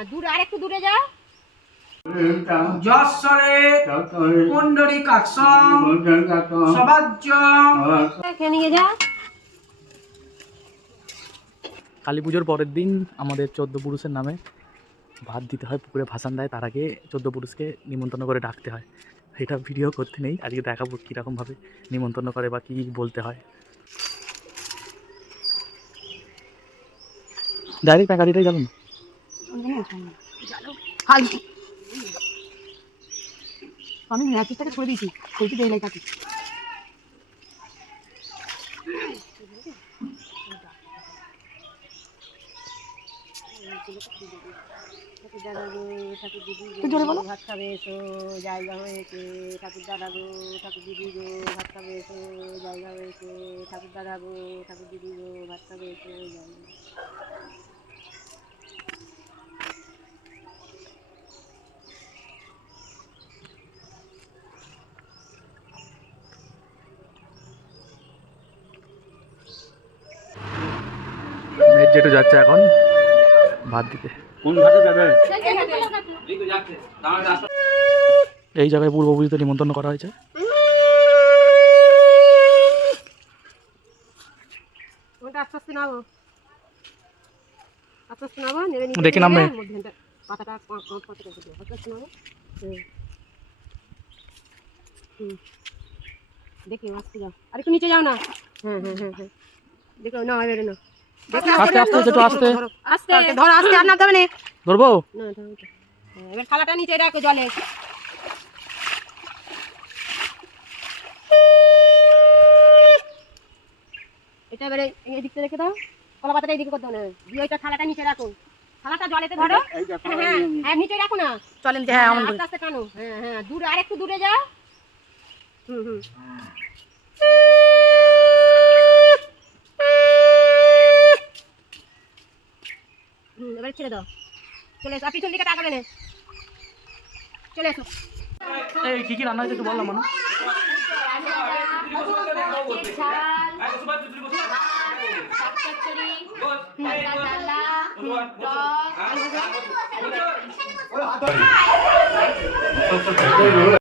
হ্যাঁ দূরে আরেকটু দূরে যা। যশ্বরে পুণ্ডরীকাক্ষং সবাজ্যং। এখানে নিয়ে যা। কালী পুজোর পরের দিন আমাদের 14 পুরুষের নামে ভাত দিতে হয়, পুকুরে ভাসান দেয়। তার আগে 14 পুরুষকে নিমন্ত্রণ করে ডাকতে হয়। এটা ভিডিও করতে নেই, আজকে দেখাবো কীরকমভাবে নিমন্ত্রণ করে বা কী বলতে হয়। ডাইরেক্ট গাড়িটাই যাবেন। আমি ম্যাচটাকে ছড়ে দিয়েছি, কইতে দেই লাইক আছে। ঠাকুর বলো ভাত খাবে এসো, জায়গা হয়েছে। ঠাকুর দাদা গো, ঠাকুর দিদি গো, ভাত খাবে এসো, জায়গা হয়েছে। ঠাকুর দাদা গো, ঠাকুর দিদি গো, ভাত খাবে এসো, জায়গা। যেটু যাচ্ছে এখন ভাত দিতে। কোন ঘাটে যাবে? এই জায়গায় পূর্বপুরুষদের নিমন্ত্রণ করা হয়েছে। আস্তে আস্তে নাও, আস্তে আস্তে নাও, দেখে নামবে। পাতাটা আস্তে আস্তে নাও। দেখি আস্তে যাও, আর একটু নিচে যাও না। হ্যাঁ হ্যাঁ হ্যাঁ হ্যাঁ দেখো না, এবারে না। আস্তে আস্তে যেটু আস্তে আস্তে ধরো, আস্তে আর নামতে হবে না। ধরবো না ধরো। এবার থালাটা নিচে রাখো জলে। এটা এবারে এই দিকটা রেখে দাও, কলা পাতাটা এইদিকে করতে হবে না। দিয়ে ওইটা থালাটা নিচে রাখো, থালাটা জলেতে ধরো। হ্যাঁ হ্যাঁ নিচে রাখো না, চলেন। হ্যাঁ আস্তে আস্তে টানো। হ্যাঁ হ্যাঁ দূরে আরেকটু দূরে যা। হুম হুম এবারে ছেড়ে দাও, চলে এসো। পিছন দিকে তাকাবে না, চলে এসো। এই কি কি রান্না হয়েছে একটু বললাম মানুষ। ডালা